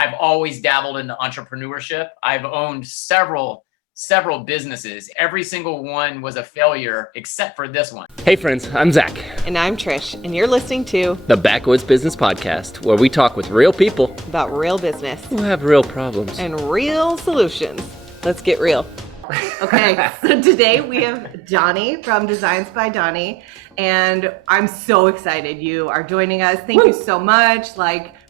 I've always dabbled in entrepreneurship. I've owned several businesses. Every single one was a failure except for this one. Hey friends, I'm Zach. And I'm Trish, and you're listening to The Backwoods Business Podcast, where we talk with real people about real business who have real problems and real solutions. Let's get real. Okay, so today we have Donnie from Designs by Donnie, and I'm so excited you are joining us. Thank you so much.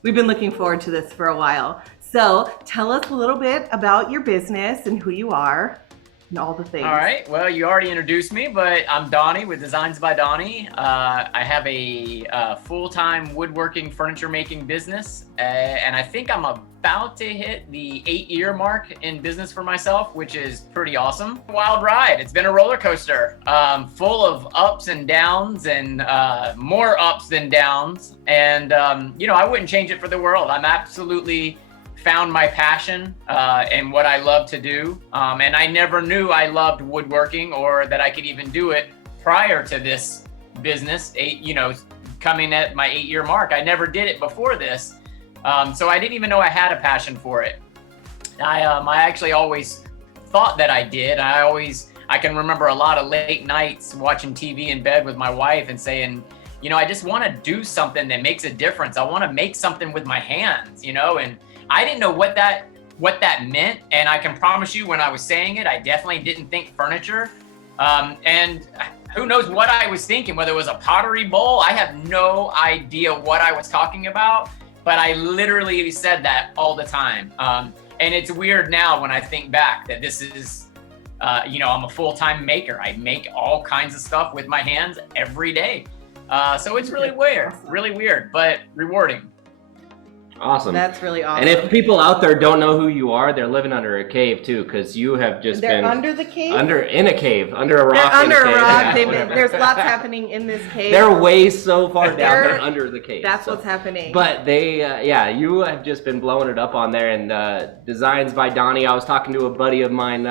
We've been looking forward to this for a while. So tell us a little bit about your business and who you are and all the things. All right, well, you already introduced me, but I'm Donnie with Designs by Donnie. I have a full-time woodworking furniture making business, and I think I'm about to hit the 8-year mark in business for myself, which is pretty awesome. Wild ride. It's been a roller coaster, full of ups and downs, and more ups than downs. And I wouldn't change it for the world. I'm absolutely found my passion and what I love to do. And I never knew I loved woodworking or that I could even do it prior to this business, coming at my 8-year mark. I never did it before this. So I didn't even know I had a passion for it. I actually always thought that I did. I can remember a lot of late nights watching TV in bed with my wife and saying, I just want to do something that makes a difference. I want to make something with my hands, and I didn't know what that meant. And I can promise you when I was saying it, I definitely didn't think furniture. And who knows what I was thinking, whether it was a pottery bowl. I have no idea what I was talking about, but I literally said that all the time. And it's weird now when I think back that this is, I'm a full-time maker. I make all kinds of stuff with my hands every day. So it's really weird, but rewarding. Awesome. That's really awesome. And if people out there don't know who you are, they're living under a cave too, because you have just They're under the cave? In a cave, under a rock. They're under a rock. Yeah, There's lots happening in this cave. They're way so far down there under the cave. That's what's happening. But you have just been blowing it up on there. And Designs by Donnie, I was talking to a buddy of mine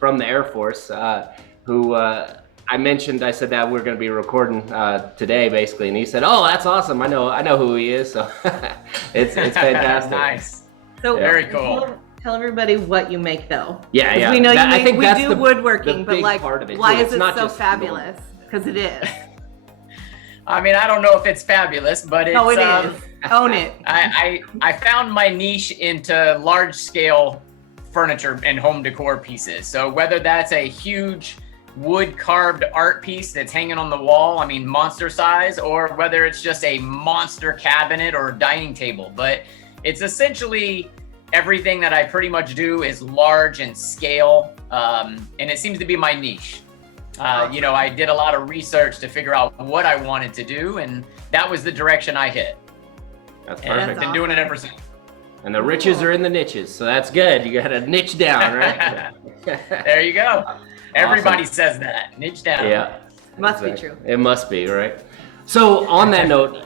from the Air Force who I said that we're going to be recording today, basically, and he said, "Oh, that's awesome! I know who he is." So it's fantastic. Nice. So very cool. Tell everybody what you make, though. Yeah. We know we that's do woodworking, but part of it, why too. is it so fabulous? Because it is. I mean, I don't know if it's fabulous, but it's. No, it is. Own it. I found my niche into large scale furniture and home decor pieces. So whether that's a huge wood carved art piece that's hanging on the wall, monster size, or whether it's just a monster cabinet or dining table. But it's essentially everything that I pretty much do is large in scale, and it seems to be my niche. I did a lot of research to figure out what I wanted to do, and that was the direction I hit. That's and perfect. I've been doing it ever since. And the riches are in the niches, so that's good. You got to niche down, right? There you go. Everybody says that. Niche down. Yeah. Must be true. It must be, right? So on that note,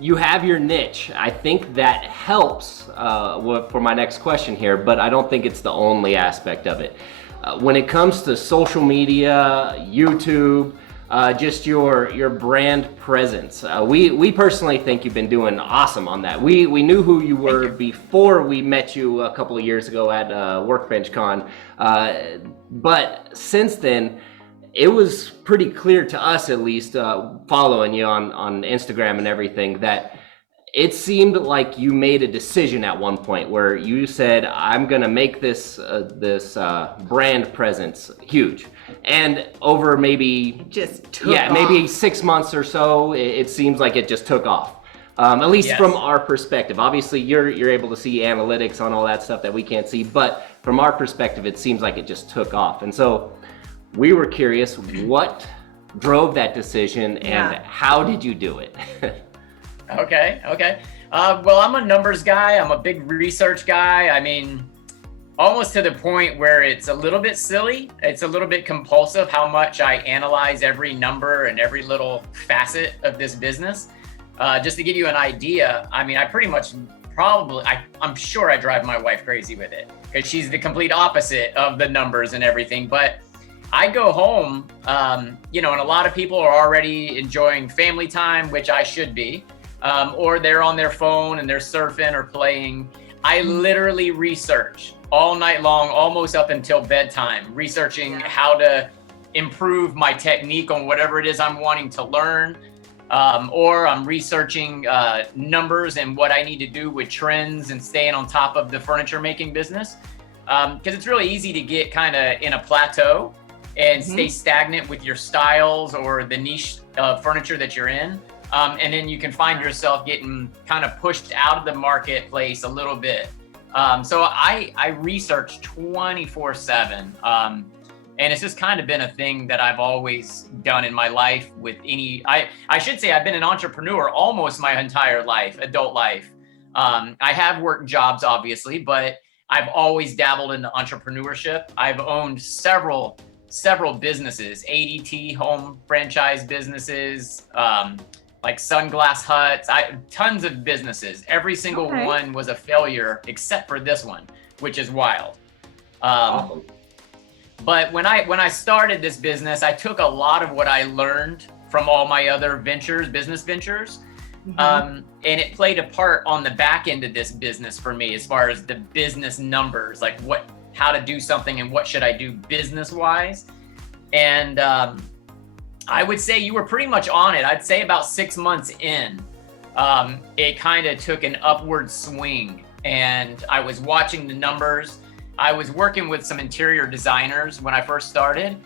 you have your niche. I think that helps for my next question here, but I don't think it's the only aspect of it. When it comes to social media, YouTube, just your brand presence, we personally think you've been doing awesome on that. We knew who you were before we met you a couple of years ago at Workbench Con, but since then, it was pretty clear to us, at least, following you on Instagram and everything, that it seemed like you made a decision at one point where you said, "I'm gonna make this brand presence huge." And over maybe maybe 6 months or so, it seems like it just took off. At least from our perspective. Obviously, you're able to see analytics on all that stuff that we can't see, but from our perspective, it seems like it just took off. And so we were curious, what drove that decision, and how did you do it? Okay. Well, I'm a numbers guy. I'm a big research guy. Almost to the point where it's a little bit silly. It's a little bit compulsive how much I analyze every number and every little facet of this business. Just to give you an idea, I pretty much I'm sure I drive my wife crazy with it because she's the complete opposite of the numbers and everything. But I go home, and a lot of people are already enjoying family time, which I should be, or they're on their phone and they're surfing or playing. I literally research all night long, almost up until bedtime, researching how to improve my technique on whatever it is I'm wanting to learn. Or I'm researching numbers and what I need to do with trends and staying on top of the furniture making business. Because it's really easy to get kind of in a plateau and stay stagnant with your styles or the niche of furniture that you're in. And then you can find yourself getting kind of pushed out of the marketplace a little bit. So I research 24/7. And it's just kind of been a thing that I've always done in my life with I should say I've been an entrepreneur almost my entire life, adult life. I have worked jobs, obviously, but I've always dabbled into entrepreneurship. I've owned several businesses, ADT home franchise businesses, like sunglass huts, tons of businesses. Every single one was a failure except for this one, which is wild. Awesome. But when I started this business, I took a lot of what I learned from all my other business ventures, and it played a part on the back end of this business for me as far as the business numbers, like how to do something and what should I do business-wise. And I would say you were pretty much on it. I'd say about 6 months in, it kind of took an upward swing, and I was watching the numbers. I was working with some interior designers when I first started,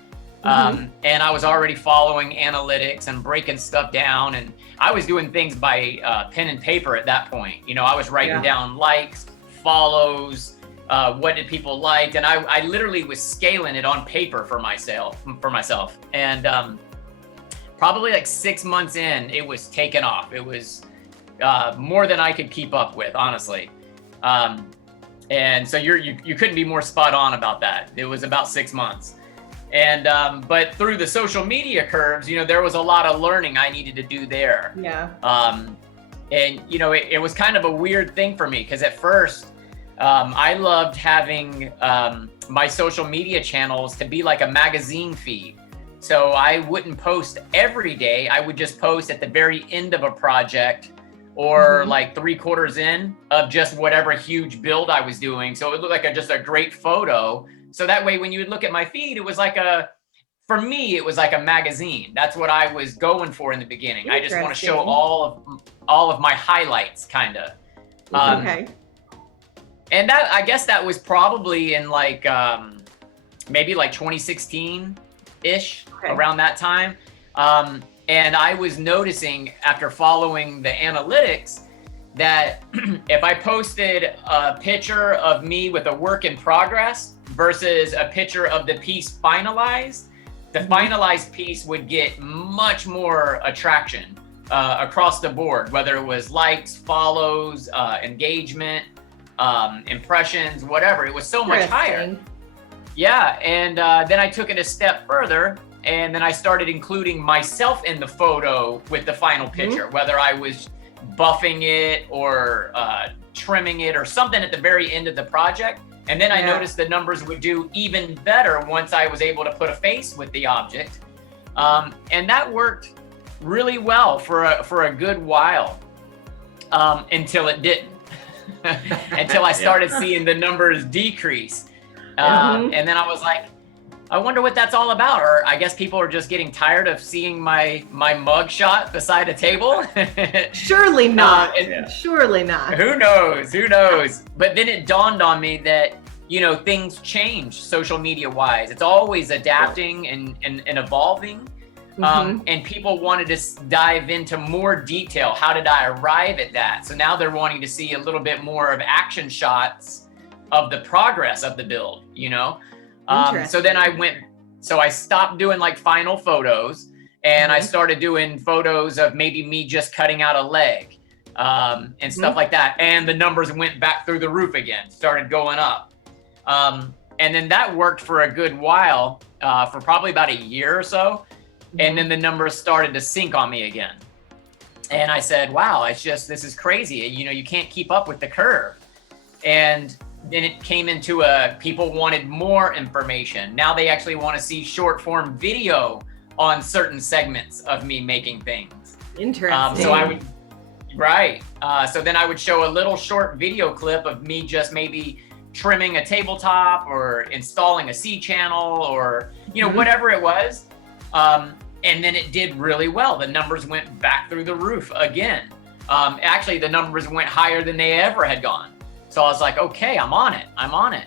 and I was already following analytics and breaking stuff down. And I was doing things by pen and paper at that point. You know, I was writing down likes, follows, what did people like, and I literally was scaling it on paper for myself. And probably like 6 months in, it was taken off. It was more than I could keep up with, honestly. And so you couldn't be more spot on about that. It was about 6 months. And but through the social media curves, you know, there was a lot of learning I needed to do there. Yeah. And you know, it was kind of a weird thing for me because at first I loved having my social media channels to be like a magazine feed. So I wouldn't post every day. I would just post at the very end of a project or like 3/4 in of just whatever huge build I was doing. So it looked like just a great photo. So that way, when you would look at my feed, it was like for me, it was like a magazine. That's what I was going for in the beginning. I just want to show all of my highlights, kind of. Okay. And I guess that was probably in like, maybe like 2016-ish, around that time. And I was noticing after following the analytics that if I posted a picture of me with a work in progress versus a picture of the piece finalized, the finalized piece would get much more attraction across the board, whether it was likes, follows, engagement, impressions, whatever. It was so much higher. Yeah, and then I took it a step further. And then I started including myself in the photo with the final picture, whether I was buffing it or trimming it or something at the very end of the project. And then I noticed the numbers would do even better once I was able to put a face with the object. And that worked really well for a good while, until it didn't. Until I started seeing the numbers decrease. And then I was like, I wonder what that's all about. Or I guess people are just getting tired of seeing my mug shot beside a table. Surely not. Surely not. Who knows? But then it dawned on me that, you know, things change social media wise. It's always adapting and evolving. And people wanted to dive into more detail. How did I arrive at that? So now they're wanting to see a little bit more of action shots of the progress of the build, you know? So then I stopped doing like final photos, and I started doing photos of maybe me just cutting out a leg, and stuff like that. And the numbers went back through the roof again, started going up. And then that worked for a good while, for probably about a year or so. And then the numbers started to sink on me again. And I said, wow, this is crazy. You know, you can't keep up with the curve. And then it came into people wanted more information. Now they actually want to see short form video on certain segments of me making things. Interesting. So I would, Right. So then I would show a little short video clip of me just maybe trimming a tabletop or installing a C channel or, whatever it was. And then it did really well. The numbers went back through the roof again. Actually, the numbers went higher than they ever had gone. So I was like, okay, I'm on it.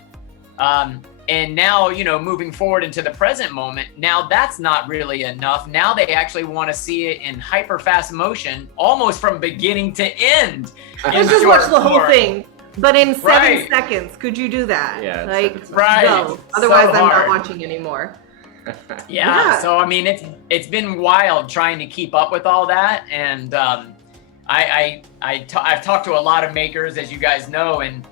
And now, moving forward into the present moment, now that's not really enough. Now they actually want to see it in hyper fast motion, almost from beginning to end. Let's just watch the whole thing, but in 7 Right. seconds. Could you do that? Yeah, Right. No. Otherwise, So I'm not hard. watching anymore. Yeah. So I mean, it's been wild trying to keep up with all that, and I've talked to a lot of makers, as you guys know, and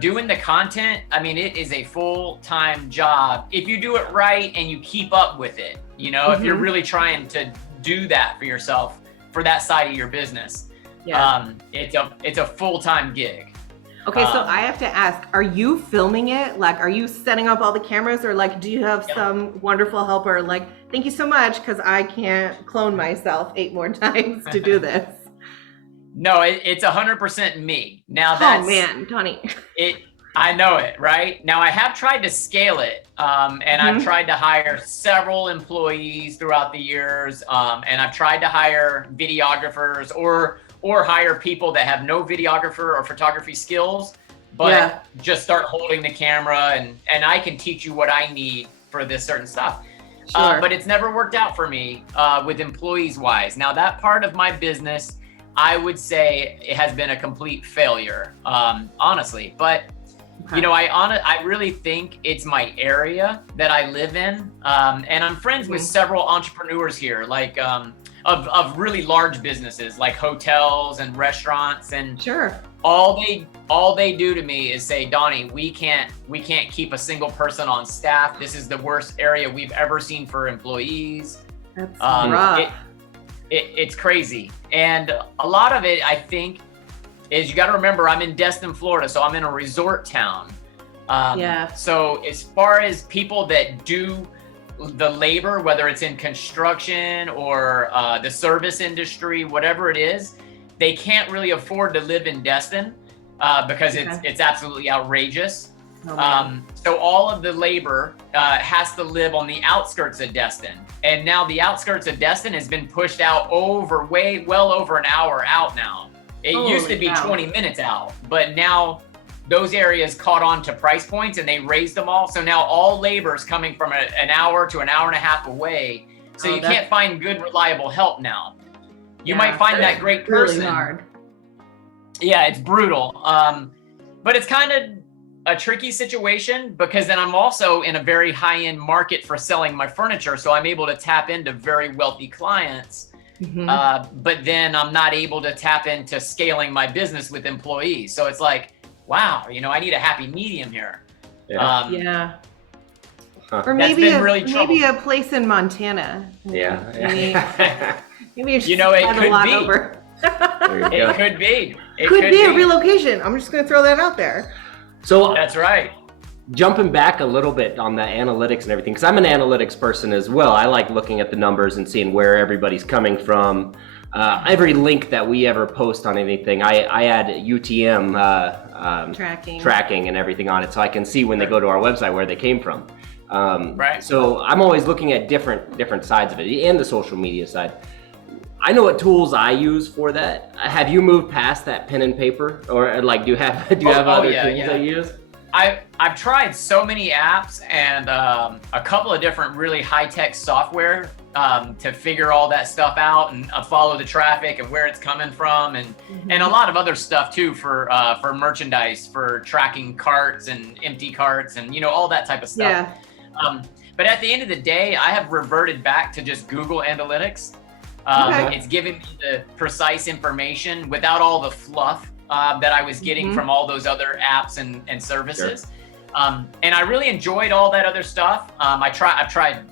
doing the content. I mean, it is a full-time job if you do it right and you keep up with it. If you're really trying to do that for yourself, for that side of your business, it's a full-time gig. Okay, so I have to ask, are you filming it? Like, are you setting up all the cameras, or like, do you have some wonderful helper? Like, thank you so much, because I can't clone myself 8 more times to do this. No, it's 100% me. Now that's, oh man, Donnie. I know it, right? Now I have tried to scale it, and I've tried to hire several employees throughout the years, and I've tried to hire videographers or hire people that have no videographer or photography skills, but just start holding the camera and I can teach you what I need for this certain stuff. Sure. But it's never worked out for me with employees wise. Now that part of my business, I would say it has been a complete failure, honestly. But I really think it's my area that I live in, and I'm friends with several entrepreneurs here, like of really large businesses like hotels and restaurants, and all they do to me is say, Donnie, we can't keep a single person on staff. This is the worst area we've ever seen for employees. That's rough. It's crazy. And a lot of it, I think, is you got to remember I'm in Destin, Florida, so I'm in a resort town. So as far as people that do the labor, whether it's in construction or the service industry, whatever it is, they can't really afford to live in Destin because it's absolutely outrageous. So all of the labor has to live on the outskirts of Destin. And now the outskirts of Destin has been pushed out well over an hour out now. It used to be 20 minutes out, but now those areas caught on to price points and they raised them all. So now all labor is coming from an hour to an hour and a half away. So you can't find good, reliable help now. You might find that great person. Really hard. Yeah, it's brutal. But it's kind of a tricky situation because then I'm also in a very high-end market for selling my furniture. So I'm able to tap into very wealthy clients. But then I'm not able to tap into scaling my business with employees. So it's like, wow, I need a happy medium here. Or maybe a place in Montana. Maybe it's it could a lot be. over. It could be. It could be a relocation. I'm just going to throw that out there. So that's right. Jumping back a little bit on the analytics and everything, because I'm an analytics person as well. I like looking at the numbers and seeing where everybody's coming from. Every link that we ever post on anything, I add UTM tracking and everything on it, so I can see when they go to our website where they came from. So I'm always looking at different sides of it, and the social media side. I know what tools I use for that. Have you moved past that pen and paper, or like do you have other tools that you use? I've tried so many apps and a couple of different really high-tech software to figure all that stuff out and follow the traffic and where it's coming from, and a lot of other stuff too for merchandise, for tracking carts and empty carts and all that type of stuff. But at the end of the day, I have reverted back to just Google Analytics. It's giving me the precise information without all the fluff that I was getting from all those other apps and services. And I really enjoyed all that other stuff. I've tried,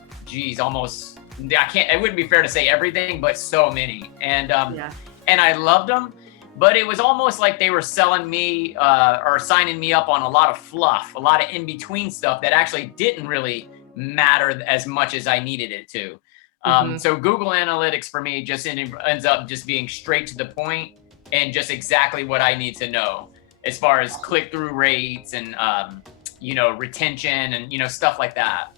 almost, it wouldn't be fair to say everything, but so many. And I loved them, but it was almost like they were selling me or signing me up on a lot of fluff, a lot of in-between stuff that actually didn't really matter as much as I needed it to. So Google Analytics for me just ends up just being straight to the point and just exactly what I need to know as far as click-through rates and retention and stuff like that.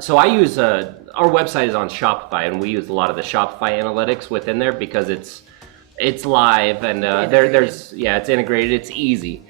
So I use our website is on Shopify, and we use a lot of the Shopify analytics within there because it's live and it's integrated, it's easy.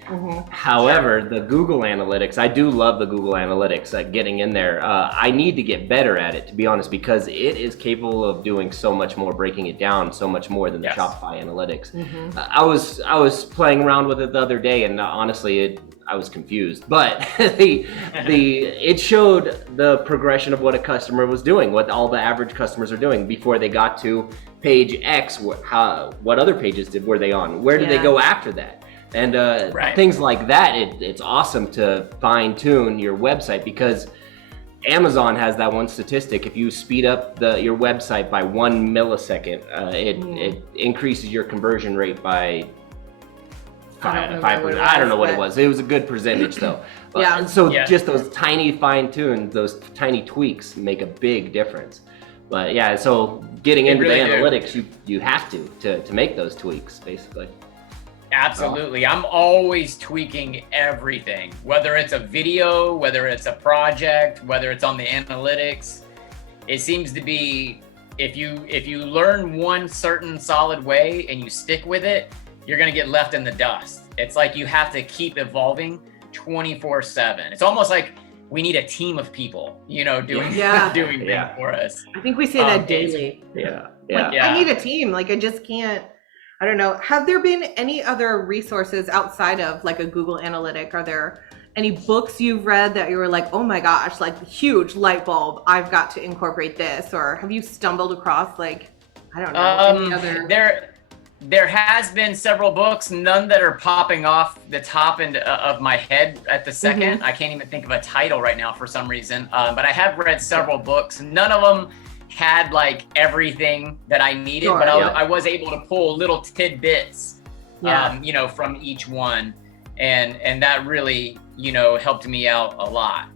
However, the Google Analytics, I do love the Google Analytics, getting in there. I need to get better at it, to be honest, because it is capable of doing so much more, breaking it down so much more than the Shopify Analytics. I was playing around with it the other day, and honestly, I was confused, but it showed the progression of what a customer was doing, what all the average customers are doing before they got to page X. What other pages were they on? Where did they go after that? And things like that. It's awesome to fine tune your website because Amazon has that one statistic. If you speed up your website by 1 millisecond, it increases your conversion rate by 5%. I don't know what it was. It was a good percentage though. Just those tiny fine tunes, those tiny tweaks make a big difference. But yeah, so getting into the analytics, you have to make those tweaks basically. Absolutely. I'm always tweaking everything, whether it's a video, whether it's a project, whether it's on the analytics. It seems to be if you learn one certain solid way and you stick with it, you're going to get left in the dust. It's like you have to keep evolving 24/7. It's almost like we need a team of people, doing things for us. I think we say that daily. I need a team. Like I just can't, I don't know. Have there been any other resources outside of like a Google Analytic? Are there any books you've read that you were like, oh my gosh, like huge light bulb, I've got to incorporate this? Or have you stumbled across like, I don't know, any other... There has been several books, none that are popping off the top end of my head at the second. I can't even think of a title right now for some reason, but I have read several books. None of them had like everything that I needed, but I was able to pull little tidbits, from each one. And that really, helped me out a lot.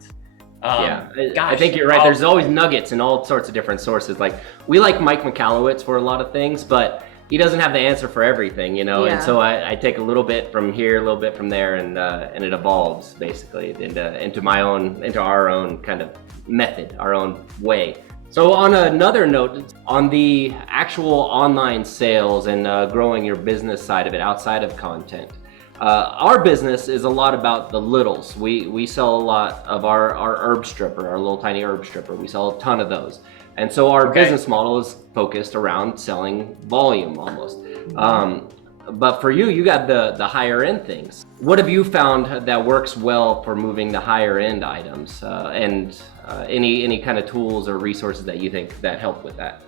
I think you're right. There's always nuggets in all sorts of different sources. Like we like Mike Michalowicz for a lot of things, but he doesn't have the answer for everything, and so I take a little bit from here, a little bit from there, and it evolves basically into our own kind of method, our own way. So on another note, on the actual online sales and growing your business side of it outside of content, our business is a lot about the littles. We sell a lot of our herb stripper, our little tiny herb stripper. We sell a ton of those. And so our business model is focused around selling volume almost. But for you got the higher end things. What have you found that works well for moving the higher end items? And any kind of tools or resources that you think that help with that?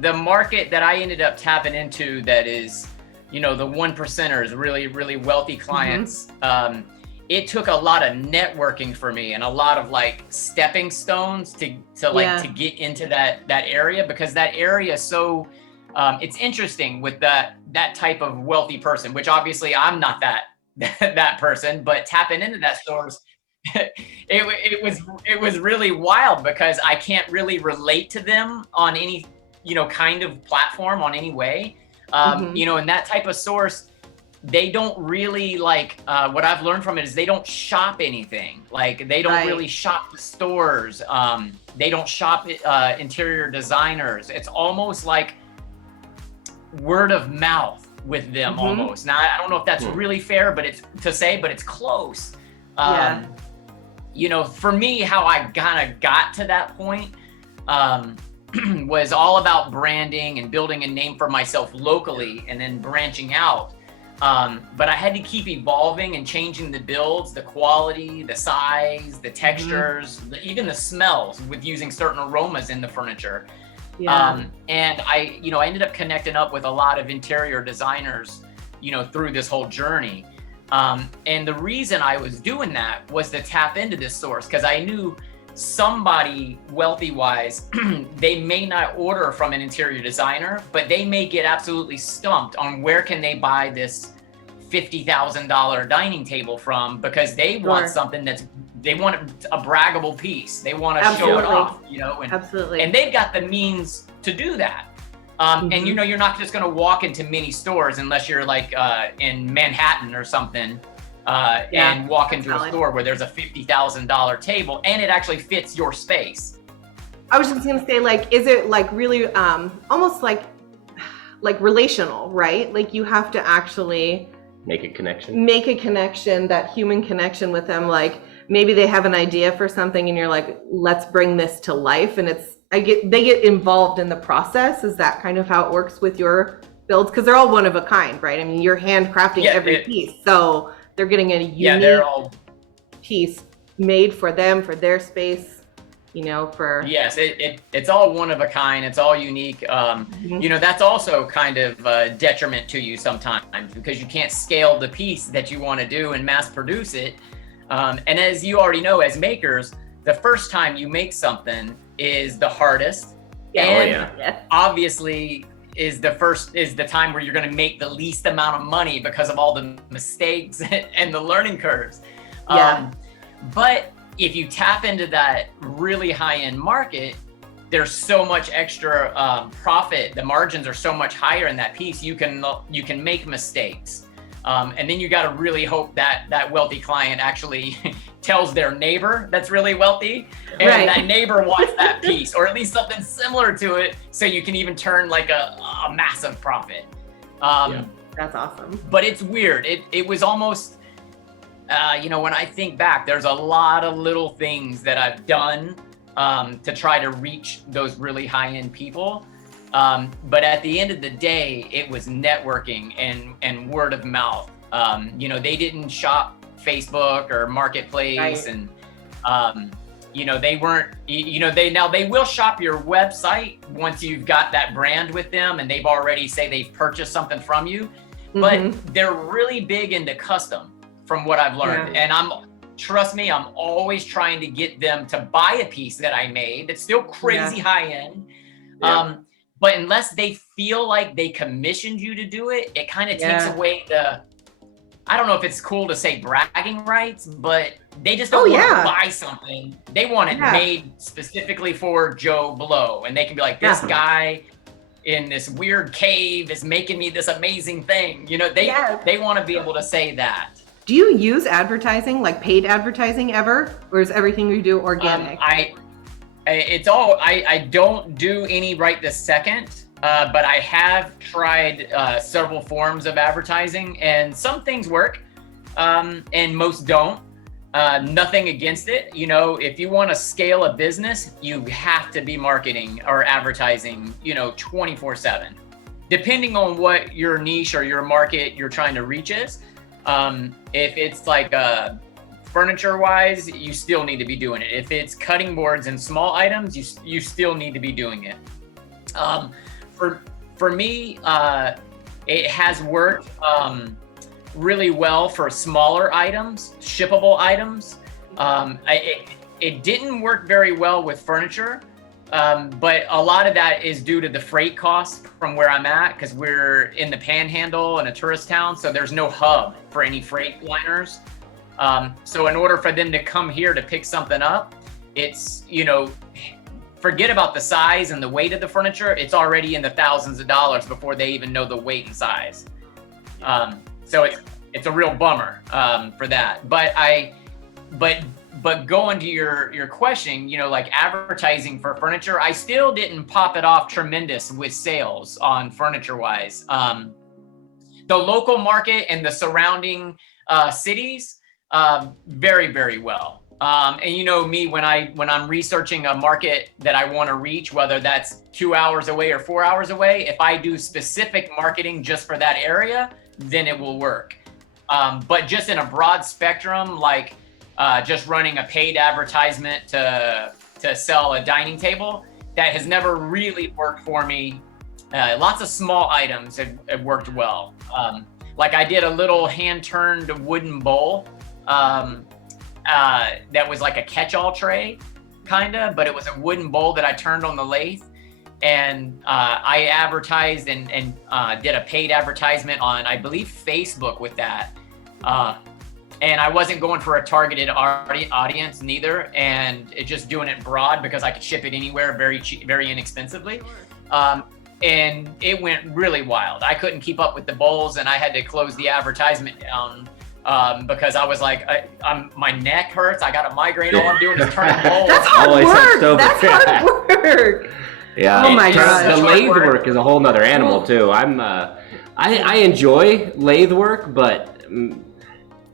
The market that I ended up tapping into that is, the 1%ers, really, really wealthy clients. It took a lot of networking for me and a lot of like stepping stones to get into that area, because that area is so it's interesting with that type of wealthy person, which obviously I'm not that person, but tapping into that source, it was really wild because I can't really relate to them on any kind of platform on any way. And that type of source, they don't really like, what I've learned from it is they don't shop anything. Like they don't really shop the stores. They don't shop interior designers. It's almost like word of mouth with them almost. Now, I don't know if that's really fair, but it's close. For me, how I kind of got to that point, was all about branding and building a name for myself locally and then branching out. But I had to keep evolving and changing the builds, the quality, the size, the textures, even the smells with using certain aromas in the furniture. And I ended up connecting up with a lot of interior designers, through this whole journey. And the reason I was doing that was to tap into this source, because I knew somebody wealthy wise, they may not order from an interior designer, but they may get absolutely stumped on where can they buy this $50,000 dining table from, because they want something that's they want a braggable piece. They want to show it off, you know, and they've got the means to do that. And you know, you're not just going to walk into many stores unless you're like in Manhattan or something and walk into a store where there's a $50,000 table and it actually fits your space. I was just gonna say, like, is it like really almost like relational, right? Like you have to actually make a connection, that human connection with them. Like maybe they have an idea for something and you're like, let's bring this to life. And they get involved in the process. Is that kind of how it works with your builds? Because they're all one of a kind, right? I mean, you're handcrafting every piece. So they're getting a unique piece made for them, for their space. You know, for yes, it's all one of a kind. It's all unique. You know, that's also kind of a detriment to you sometimes because you can't scale the piece that you want to do and mass produce it. And as you already know, as makers, the first time you make something is the hardest, obviously is the time where you're going to make the least amount of money because of all the mistakes and the learning curves. But if you tap into that really high-end market, there's so much extra profit. The margins are so much higher in that piece. You can make mistakes, and then you got to really hope that that wealthy client actually tells their neighbor that's really wealthy, and that neighbor wants that piece, or at least something similar to it, so you can even turn like a massive profit. That's awesome. But it's weird. It was almost. You know, when I think back, there's a lot of little things that I've done to try to reach those really high-end people. But at the end of the day, it was networking and word of mouth. You know, they didn't shop Facebook or Marketplace, and you know, they weren't. You know, they will shop your website once you've got that brand with them, and they've already they've purchased something from you. But they're really big into custom. From what I've learned, and trust me, I'm always trying to get them to buy a piece that I made. It's still crazy high end, but unless they feel like they commissioned you to do it, it kind of takes away the. I don't know if it's cool to say bragging rights, but they just don't want to buy something. They want it made specifically for Joe Blow, and they can be like, this guy in this weird cave is making me this amazing thing. You know, they want to be able to say that. Do you use advertising, like paid advertising ever? Or is everything you do organic? I don't do any right this second, but I have tried several forms of advertising, and some things work, and most don't. Nothing against it. You know, if you want to scale a business, you have to be marketing or advertising, you know, 24/7. Depending on what your niche or your market you're trying to reach is. If it's like furniture wise, you still need to be doing it. If it's cutting boards and small items, you still need to be doing it. For me, it has worked really well for smaller items, shippable items. It didn't work very well with furniture. But a lot of that is due to the freight costs from where I'm at, because we're in the Panhandle in a tourist town, so there's no hub for any freight liners. So in order for them to come here to pick something up, it's, you know, forget about the size and the weight of the furniture. It's already in the thousands of dollars before they even know the weight and size. So it's a real bummer for that. But going to your question, you know, like advertising for furniture, I still didn't pop it off tremendous with sales on furniture wise. The local market and the surrounding cities, very, very well. And you know me, when I'm researching a market that I want to reach, whether that's 2 hours away or 4 hours away, if I do specific marketing just for that area, then it will work. But just in a broad spectrum, like just running a paid advertisement to sell a dining table, that has never really worked for me. Lots of small items have worked well. Like I did a little hand-turned wooden bowl that was like a catch-all tray, kinda, but it was a wooden bowl that I turned on the lathe. And I advertised and did a paid advertisement on, I believe, Facebook with that. and I wasn't going for a targeted audience neither, and it just doing it broad because I could ship it anywhere very cheap, very inexpensively. And it went really wild. I couldn't keep up with the bowls, and I had to close the advertisement down because I was like, my neck hurts. I got a migraine. All I'm doing is turning bowls. That's hard work. That's hard work. Yeah. Oh my gosh. The lathe work is a whole nother animal too. I enjoy lathe work, but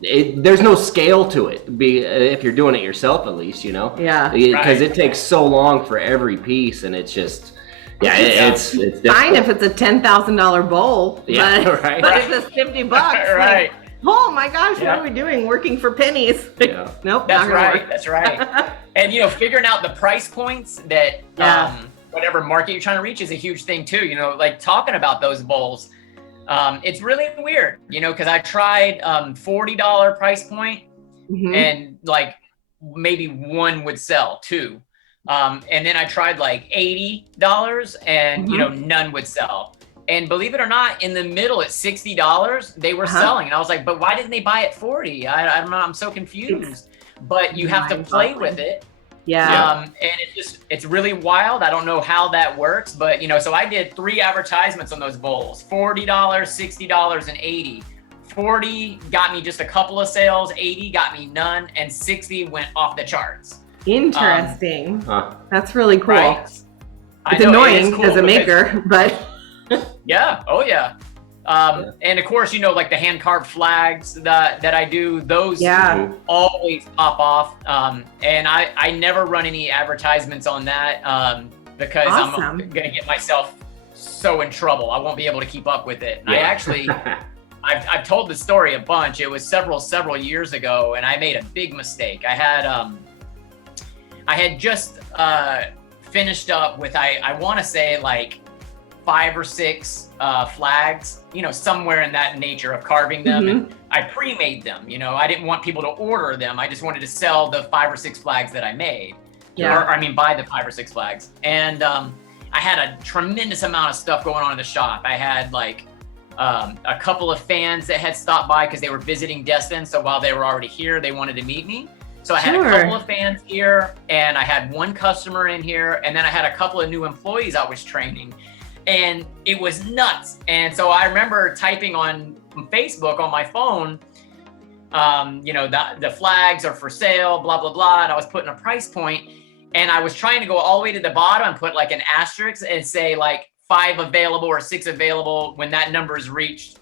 there's no scale to it. If you're doing it yourself, at least, Yeah. Because it takes so long for every piece, and it's just. Yeah, it's fine if it's a $10,000 bowl. Yeah, but, right. But if it's $50, right? Like, oh my gosh, what are we doing? Working for pennies? Yeah. Nope, that's not gonna right. work. That's right. And figuring out the price points that whatever market you're trying to reach is a huge thing too. Like talking about those bowls, it's really weird. Because I tried $40 price point, and like maybe one would sell, two. And then I tried like $80 and none would sell. And believe it or not, in the middle at $60, they were selling. And I was like, but why didn't they buy at 40? I don't know, I'm so confused. But you have to play with it. Yeah. And it's really wild. I don't know how that works, but so I did 3 advertisements on those bowls, $40, $60, and $80. 40 got me just a couple of sales, 80 got me none, and 60 went off the charts. Interesting. That's really cool. Right? It's annoying as a maker, but yeah. Oh yeah. And of course, like the hand carved flags that I do, those always pop off. And I never run any advertisements on that because I'm gonna get myself so in trouble. I won't be able to keep up with it. And I actually I've told the story a bunch. It was several years ago, and I made a big mistake. I had just finished up with I want to say like 5 or 6 flags, somewhere in that nature of carving them. And I pre-made them. I didn't want people to order them. I just wanted to sell the 5 or 6 flags that I made. Buy the 5 or 6 flags. And I had a tremendous amount of stuff going on in the shop. I had like a couple of fans that had stopped by because they were visiting Destin. So while they were already here, they wanted to meet me. So I had a couple of fans here, and I had one customer in here, and then I had a couple of new employees I was training, and it was nuts. And so I remember typing on Facebook on my phone, the flags are for sale, blah, blah, blah. And I was putting a price point, and I was trying to go all the way to the bottom and put like an asterisk and say like 5 available or 6 available. When that number is reached,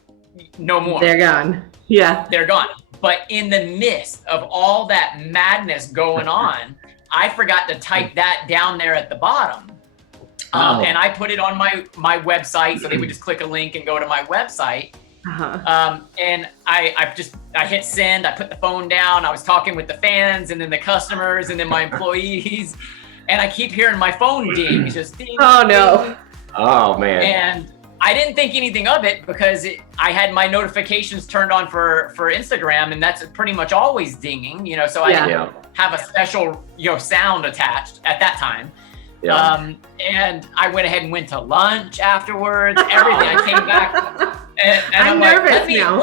no more. They're gone. Yeah. They're gone. But in the midst of all that madness going on, I forgot to type that down there at the bottom. And I put it on my website, so they would just click a link and go to my website. And I hit send, I put the phone down, I was talking with the fans and then the customers and then my employees, and I keep hearing my phone ding, just ding. Oh no. Oh man. And I didn't think anything of it because I had my notifications turned on for Instagram, and that's pretty much always dinging, so I didn't have a special, sound attached at that time. And I went ahead and went to lunch afterwards, everything. I came back and I'm nervous like, now.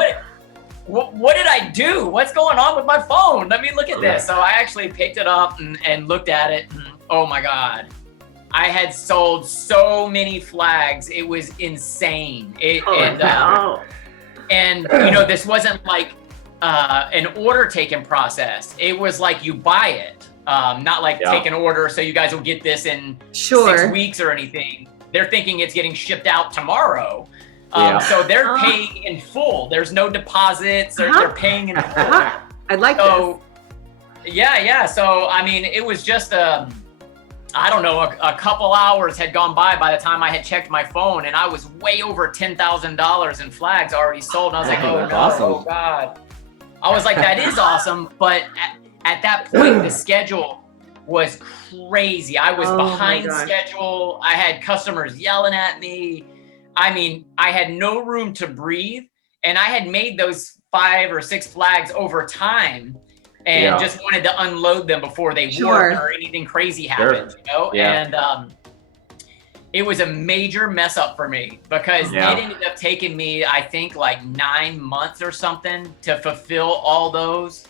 What did I do? What's going on with my phone? Let me look at this. So I actually picked it up and looked at it. And, oh my God. I had sold so many flags. It was insane. And this wasn't like an order taking process. It was like you buy it, not like take an order so you guys will get this in 6 weeks or anything. They're thinking it's getting shipped out tomorrow. So they're paying in full. There's no deposits. They're paying in full. I like this. Yeah. So, I mean, it was just I don't know, a couple hours had gone by the time I had checked my phone, and I was way over $10,000 in flags already sold. And I was like, oh no, oh God. I was like, that is awesome. But at that point, the schedule was crazy. I was behind schedule. I had customers yelling at me. I mean, I had no room to breathe. And I had made those 5 or 6 flags over time. And just wanted to unload them before they worked or anything crazy happened, And it was a major mess up for me because Yeah. it ended up taking me, I think, like 9 months or something to fulfill all those.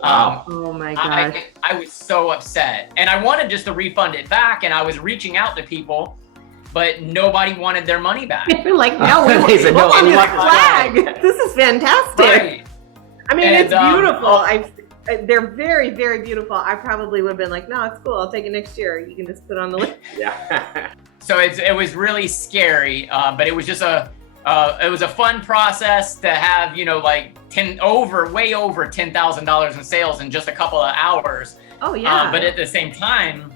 Wow. Oh my gosh. I was so upset, and I wanted just to refund it back, and I was reaching out to people, but nobody wanted their money back. You're like, no, They said, no, want we this want the flag. This is fantastic. Right. I mean, And, it's beautiful. They're very, very beautiful. I probably would have been like, no, it's cool. I'll take it next year. You can just put it on the list. Yeah. So it was really scary, but it was just it was a fun process to have, you know, like way over $10,000 in sales in just a couple of hours. Oh yeah. But at the same time,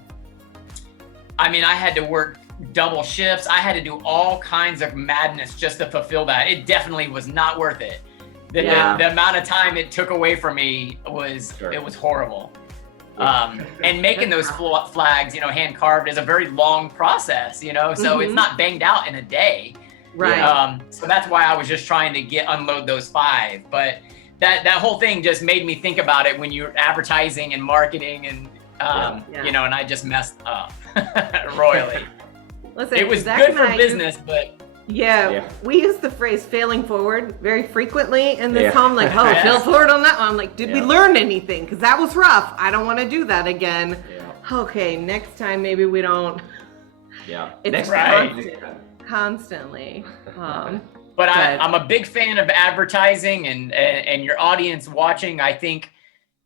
I mean, I had to work double shifts. I had to do all kinds of madness just to fulfill that. It definitely was not worth it. The amount of time it took away from me was it was horrible. And making those flags, you know, hand carved is a very long process, you know, so it's not banged out in a day. Right. So that's why I was just trying to unload those 5. But that whole thing just made me think about it when you're advertising and marketing and, you know, and I just messed up royally. Listen, it was Zach good and for I business, but we use the phrase failing forward very frequently in this home. Like, oh, Yes. fail forward on that one. I'm like, did we learn anything? Because that was rough. I don't want to do that again. Yeah. Okay, next time maybe we don't. Yeah. It's Next constantly. But I'm a big fan of advertising and your audience watching. I think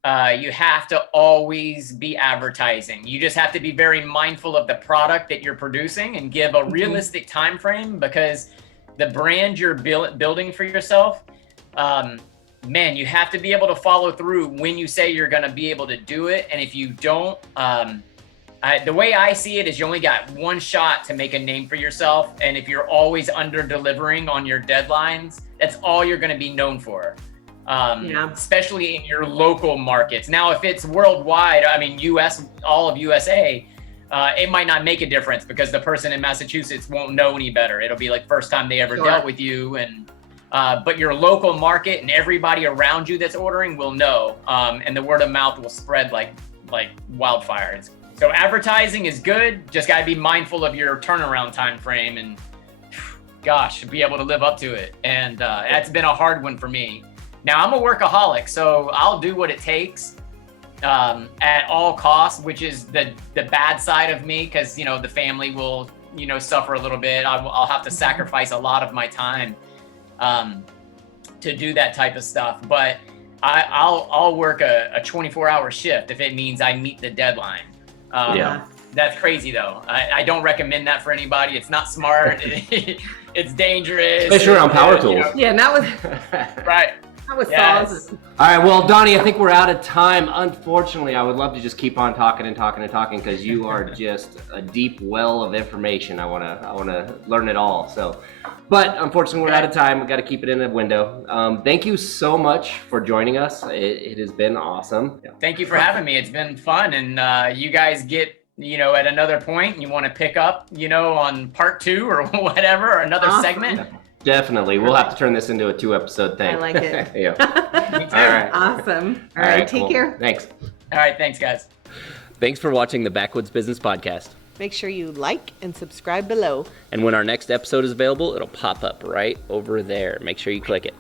you have to always be advertising. You just have to be very mindful of the product that you're producing and give a realistic time frame, because the brand you're building for yourself, man, you have to be able to follow through when you say you're going to be able to do it. And if you don't, the way I see it is you only got one shot to make a name for yourself. And if you're always under delivering on your deadlines, that's all you're going to be known for. Especially in your local markets. Now, if it's worldwide, I mean, all of USA, it might not make a difference because the person in Massachusetts won't know any better. It'll be like first time they ever dealt with you. And but your local market and everybody around you that's ordering will know. And the word of mouth will spread like wildfire. So advertising is good. Just got to be mindful of your turnaround time frame and gosh, be able to live up to it. And that's been a hard one for me. Now, I'm a workaholic, so I'll do what it takes at all costs, which is the bad side of me, because, you know, the family will, you know, suffer a little bit. I'll have to sacrifice a lot of my time to do that type of stuff. But I'll work a 24-hour shift if it means I meet the deadline. That's crazy, though. I don't recommend that for anybody. It's not smart. It's dangerous. Especially around power tools. Yeah, that was right. That was Yes. awesome. All right, well, Donnie, I think we're out of time. Unfortunately, I would love to just keep on talking and talking and talking, because you are just a deep well of information. I wanna learn it all. So, but unfortunately, we're out of time. We got to keep it in a window. Thank you so much for joining us. It has been awesome. Thank you for having me. It's been fun, and you guys get, you know, at another point, and you want to pick up, you know, on part 2 or whatever, or another segment. Definitely. We'll have to turn this into a 2-episode thing. I like it. Yeah. Me too. All right. Awesome. All right, take care. Thanks. All right, thanks, guys. Thanks for watching the Backwoods Business Podcast. Make sure you like and subscribe below. And when our next episode is available, it'll pop up right over there. Make sure you click it.